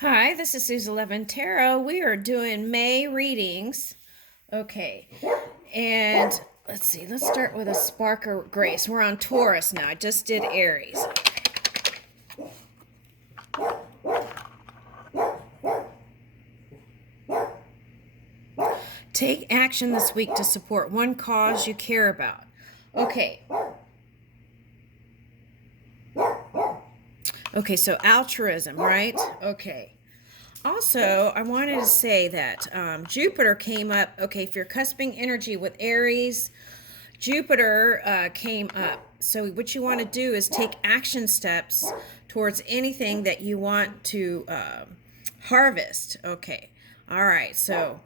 Hi, this is Suze 11 Tarot. We are doing May readings. Okay, and let's see, let's start with a spark of grace. We're on Taurus now. I just did Aries. Take action this week to support one cause you care about. Okay. Okay, so altruism, right? Okay. Also, I wanted to say that Jupiter came up. Okay, if you're cusping energy with Aries, Jupiter came up. So what you want to do is take action steps towards anything that you want to harvest. Okay. All right. So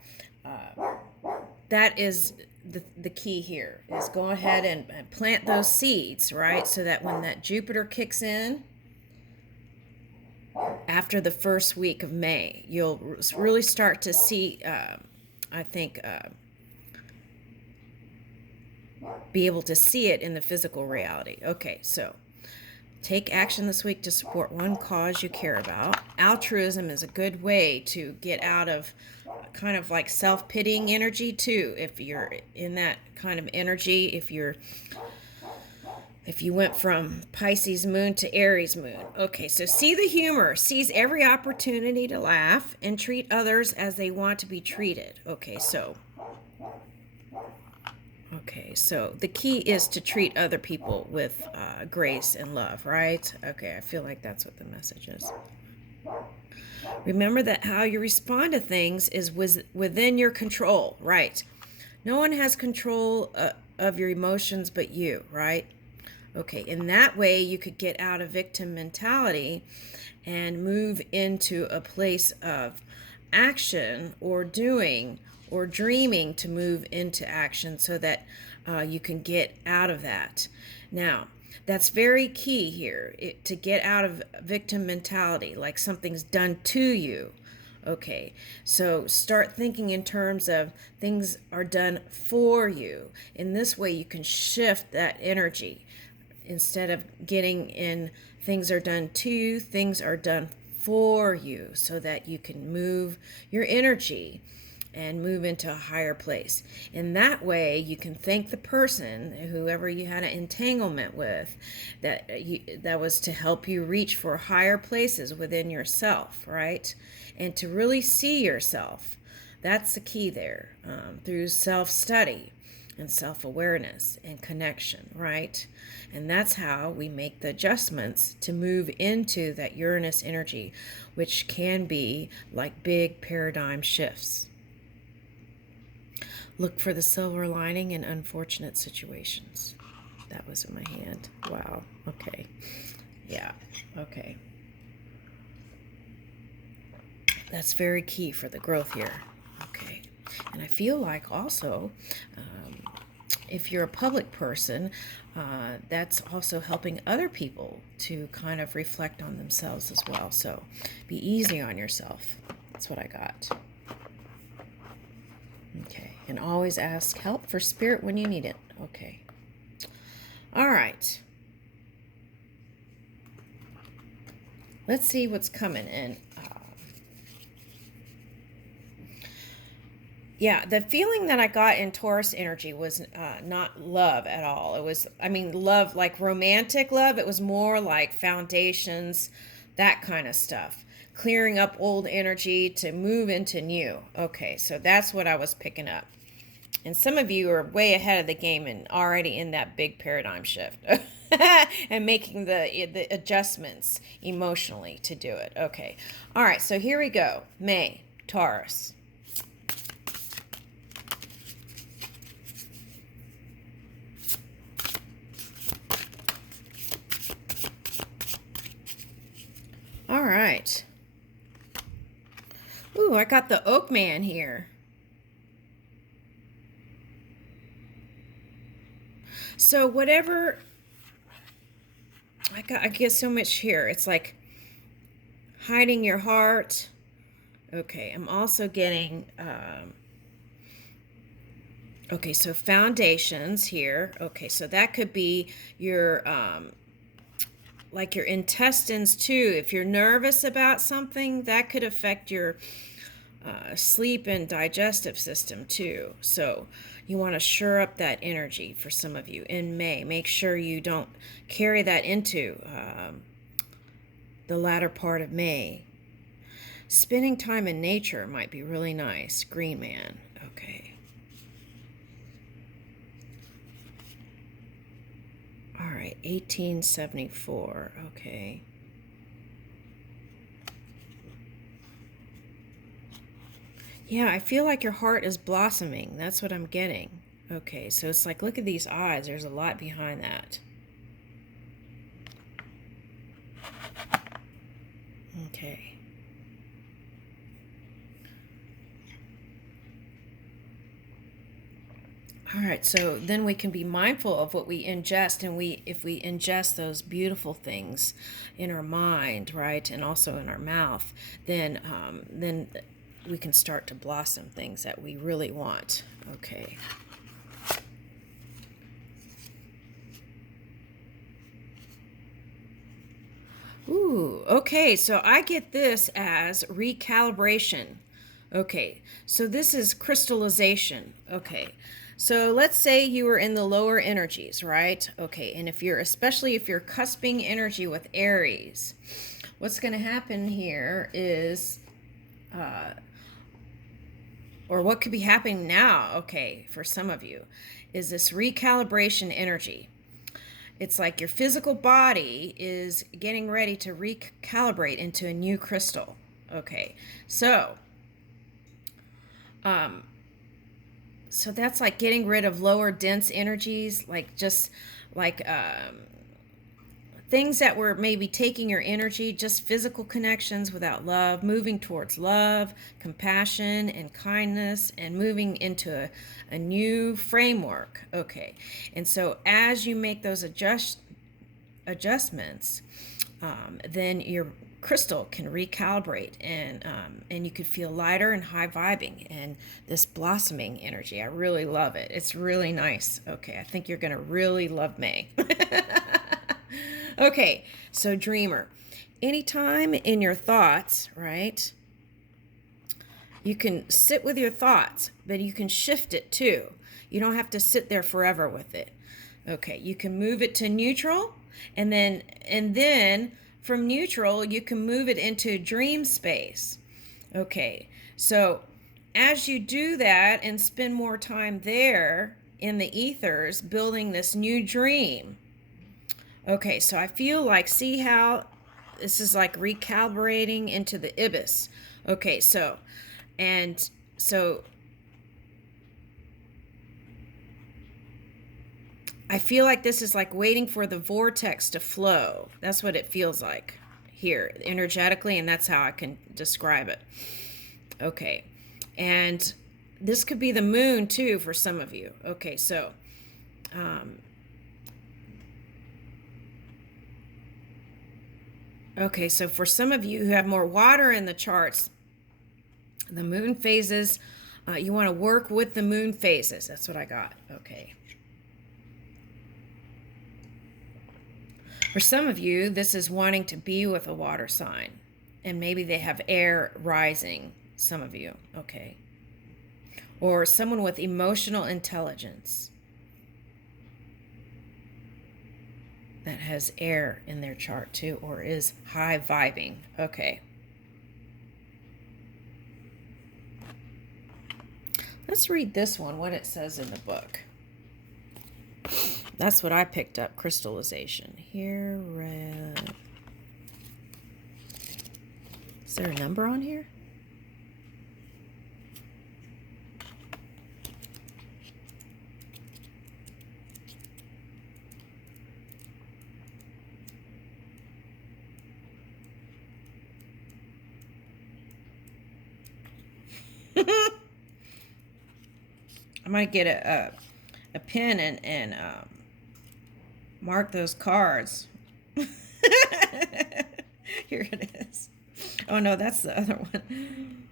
that is the key here is go ahead and plant those seeds, right? So that when that Jupiter kicks in, after the first week of May, you'll really start to see, I think, be able to see it in the physical reality. Okay, so take action this week to support one cause you care about. Altruism is a good way to get out of kind of like self-pitying energy too. If you're in that kind of energy, if you went from Pisces moon to Aries moon. Okay, so see the humor, seize every opportunity to laugh and treat others as they want to be treated. Okay, so the key is to treat other people with grace and love, right? Okay, I feel like that's what the message is. Remember that how you respond to things is within your control, right? No one has control of your emotions but you, right? Okay, in that way you could get out of victim mentality and move into a place of action or doing or dreaming to move into action so that you can get out of that. Now, that's very key here, to get out of victim mentality, like something's done to you. Okay, so start thinking in terms of things are done for you. In this way, you can shift that energy. Instead of getting in things are done to you, things are done for you so that you can move your energy and move into a higher place. In that way, you can thank the person, whoever you had an entanglement with, that was to help you reach for higher places within yourself, right? And to really see yourself. That's the key there, through self-study and self-awareness and connection, right? And that's how we make the adjustments to move into that Uranus energy, which can be like big paradigm shifts. Look for the silver lining in unfortunate situations. That was in my hand. Wow. Okay. Yeah. Okay. That's very key for the growth here. Okay. And I feel like also, if you're a public person, that's also helping other people to kind of reflect on themselves as well. So be easy on yourself. That's what I got. Okay. And always ask help for spirit when you need it. Okay. All right. Let's see what's coming in. Yeah, the feeling that I got in Taurus energy was not love at all. It was, love, like romantic love. It was more like foundations, that kind of stuff. Clearing up old energy to move into new. Okay, so that's what I was picking up. And some of you are way ahead of the game and already in that big paradigm shift and making the adjustments emotionally to do it. Okay, all right, so here we go. May, Taurus. All right. Ooh, I got the Oak Man here. So whatever, I get so much here. It's like hiding your heart. Okay, I'm also getting, okay, so foundations here. Okay, so that could be your like your intestines too. If you're nervous about something, that could affect your sleep and digestive system too. So you want to shore up that energy for some of you in May. Make sure you don't carry that into the latter part of May. Spending time in nature might be really nice. Green Man. Okay. All right, 1874. Okay. Yeah, I feel like your heart is blossoming. That's what I'm getting. Okay, so it's like, look at these eyes. There's a lot behind that. Okay. All right, so then we can be mindful of what we ingest, and if we ingest those beautiful things in our mind, right, and also in our mouth, then we can start to blossom things that we really want. Okay. Ooh, okay, so I get this as recalibration. Okay, so this is crystallization. Okay, so let's say you were in the lower energies, right? Okay, and especially if you're cusping energy with Aries, what's going to happen here is, or what could be happening now, okay, for some of you, is this recalibration energy. It's like your physical body is getting ready to recalibrate into a new crystal. Okay, so that's like getting rid of lower dense energies, like just like things that were maybe taking your energy, just physical connections without love, moving towards love, compassion, and kindness, and moving into a new framework. Okay, and so as you make those adjustments, then your crystal can recalibrate, and you could feel lighter and high vibing and this blossoming energy. I really love it. It's really nice. Okay, I think you're going to really love May. Okay, so dreamer. Anytime in your thoughts, right? You can sit with your thoughts, but you can shift it too. You don't have to sit there forever with it. Okay, you can move it to neutral, and then from neutral, you can move it into dream space. Okay, so as you do that and spend more time there in the ethers, building this new dream. Okay, so I feel like, see how this is like recalibrating into the ibis. Okay, so I feel like this is like waiting for the vortex to flow. That's what it feels like here energetically, and that's how I can describe it. Okay, and this could be the moon too for some of you. Okay, so so for some of you who have more water in the charts, the moon phases, you want to work with the moon phases. That's what I got. Okay. For some of you, this is wanting to be with a water sign, and maybe they have air rising, some of you. Okay. Or someone with emotional intelligence that has air in their chart too, or is high vibing. Okay. Let's read this one, what it says in the book. That's what I picked up, crystallization. Here, red. Is there a number on here? I might get a pen and mark those cards. Here it is. Oh no, that's the other one.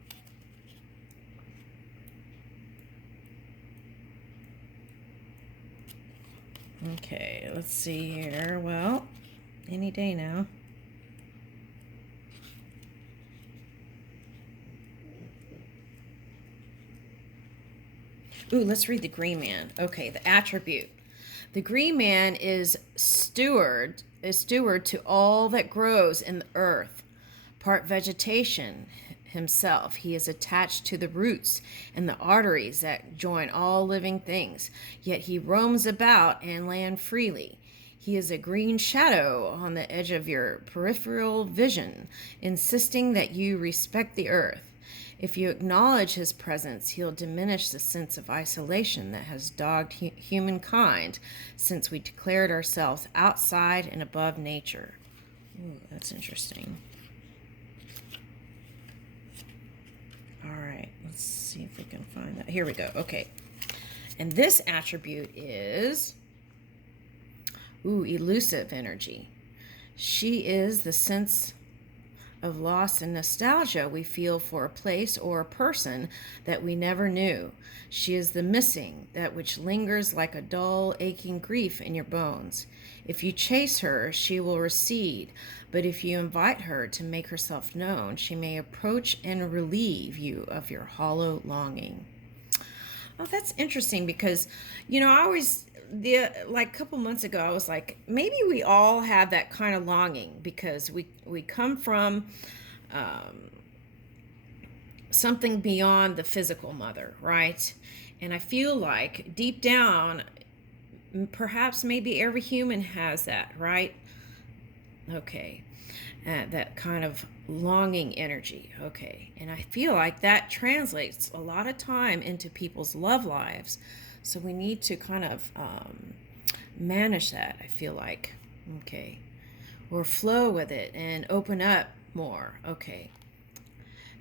Okay, let's see here. Well, Any day now. Ooh, let's read the Green Man. Okay, the attribute. The Green Man is steward to all that grows in the earth. Part vegetation himself, he is attached to the roots and the arteries that join all living things. Yet he roams about and land freely. He is a green shadow on the edge of your peripheral vision, insisting that you respect the earth. If you acknowledge his presence, he'll diminish the sense of isolation that has dogged humankind since we declared ourselves outside and above nature. Ooh, that's interesting. All right, let's see if we can find that. Here we go. Okay. And this attribute is, elusive energy. She is the sense of loss and nostalgia we feel for a place or a person that we never knew. She is the missing, that which lingers like a dull, aching grief in your bones. If you chase her, she will recede, but if you invite her to make herself known, she may approach and relieve you of your hollow longing. Oh, that's interesting because, I always, like a couple months ago, I was like, maybe we all have that kind of longing because we come from something beyond the physical mother, right? And I feel like deep down, perhaps maybe every human has that, right? Okay. That kind of longing energy. Okay. And I feel like that translates a lot of time into people's love lives. So we need to kind of manage that, I feel like. Okay. Or flow with it and open up more. Okay.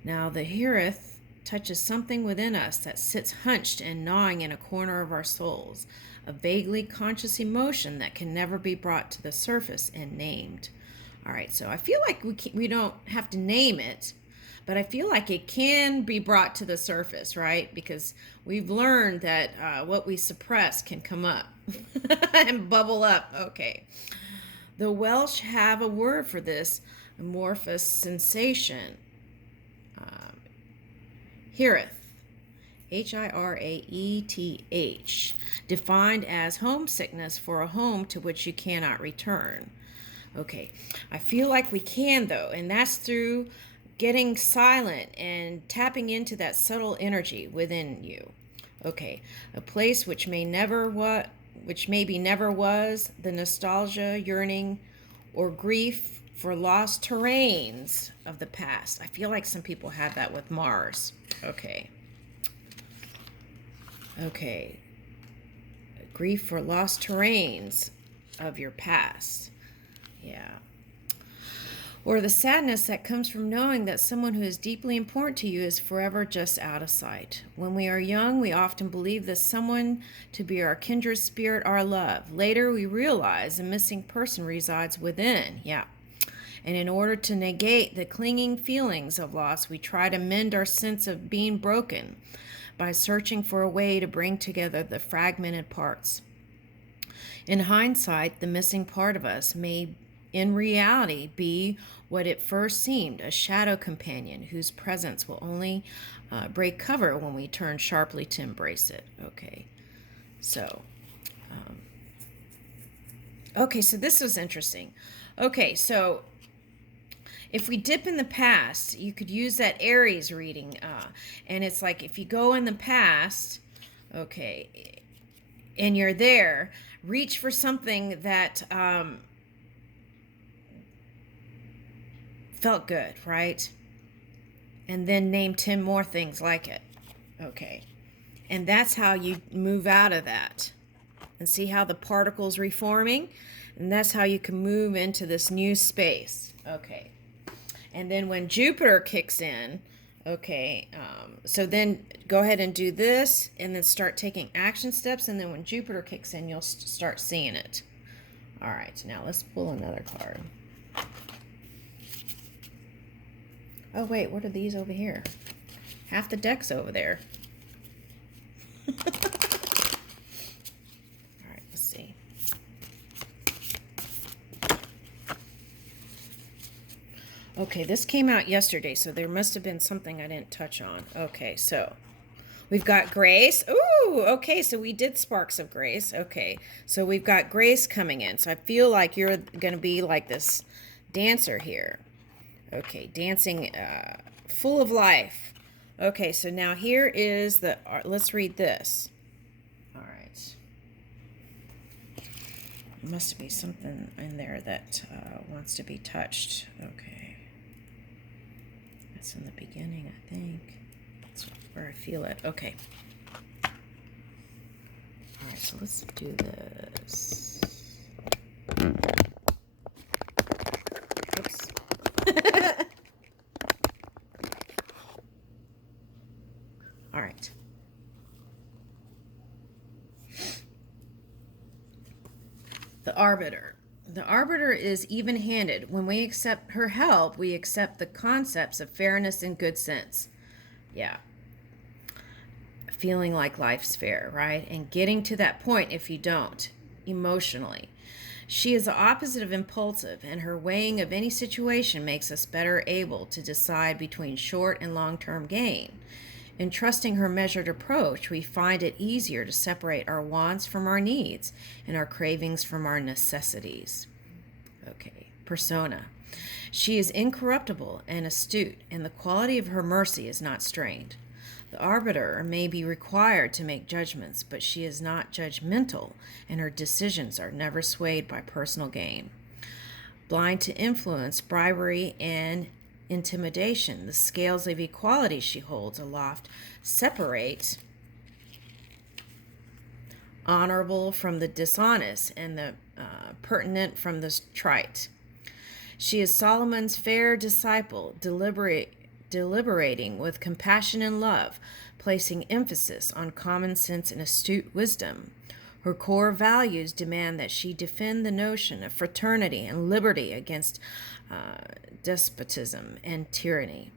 Now the heareth touches something within us that sits hunched and gnawing in a corner of our souls. A vaguely conscious emotion that can never be brought to the surface and named. All right, so I feel like we don't have to name it, but I feel like it can be brought to the surface, right? Because we've learned that what we suppress can come up and bubble up. Okay. The Welsh have a word for this amorphous sensation. Heareth. H-I-R-A-E-T-H, defined as homesickness for a home to which you cannot return. Okay, I feel like we can though, and that's through getting silent and tapping into that subtle energy within you. Okay, a place which maybe never was, the nostalgia, yearning, or grief for lost terrains of the past. I feel like some people have that with Mars. Okay, grief for lost terrains of your past. Yeah. Or the sadness that comes from knowing that someone who is deeply important to you is forever just out of sight. When we are young, we often believe this someone to be our kindred spirit, our love. Later, we realize a missing person resides within. Yeah. And in order to negate the clinging feelings of loss, we try to mend our sense of being broken by searching for a way to bring together the fragmented parts. In hindsight, the missing part of us may in reality be what it first seemed, a shadow companion whose presence will only break cover when we turn sharply to embrace it. Okay, so this was interesting. Okay, so if we dip in the past, you could use that Aries reading, and it's like if you go in the past, okay, and you're there, reach for something that felt good, right? And then name 10 more things like it. Okay, and that's how you move out of that. And see how the particles reforming? And that's how you can move into this new space. Okay. And then when Jupiter kicks in, okay, so then go ahead and do this and then start taking action steps. And then when Jupiter kicks in, you'll start seeing it. All right, now let's pull another card. Oh, wait, what are these over here? Half the deck's over there. All right, let's see. Okay, this came out yesterday, so there must have been something I didn't touch on. Okay, so we've got grace. Ooh, okay, so we did sparks of grace. Okay, so we've got grace coming in. So I feel like you're going to be like this dancer here. Okay, dancing full of life. Okay, so now here is the, let's read this. All right. Must be something in there that wants to be touched. Okay. That's in the beginning, I think. That's where I feel it. Okay. All right, so let's do this. Oops. All right. The Arbiter. The Arbiter is even-handed. When we accept her help, we accept the concepts of fairness and good sense. Yeah. Feeling like life's fair, right? And getting to that point if you don't, emotionally. She is the opposite of impulsive, and her weighing of any situation makes us better able to decide between short and long-term gain. In trusting her measured approach, we find it easier to separate our wants from our needs and our cravings from our necessities. Okay, persona. She is incorruptible and astute, and the quality of her mercy is not strained. The Arbiter may be required to make judgments, but she is not judgmental, and her decisions are never swayed by personal gain. Blind to influence, bribery, and intimidation, the scales of equality she holds aloft separate honorable from the dishonest and the pertinent from the trite. She is Solomon's fair disciple, deliberating with compassion and love, placing emphasis on common sense and astute wisdom. Her core values demand that she defend the notion of fraternity and liberty against despotism and tyranny.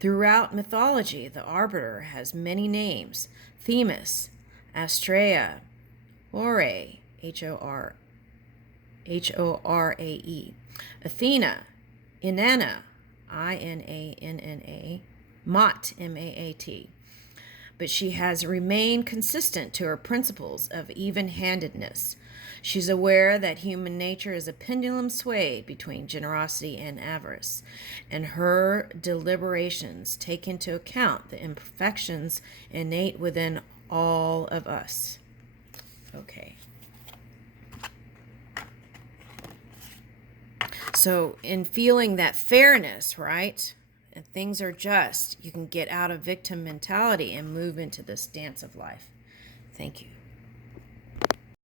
Throughout mythology, the Arbiter has many names: Themis, Astrea, Horae, Horae, Athena, Inanna, Inanna, Maat, Maat. But she has remained consistent to her principles of even-handedness. She's aware that human nature is a pendulum swayed between generosity and avarice, and her deliberations take into account the imperfections innate within all of us. Okay. So in feeling that fairness, right, and things are just, you can get out of victim mentality and move into this dance of life. Thank you.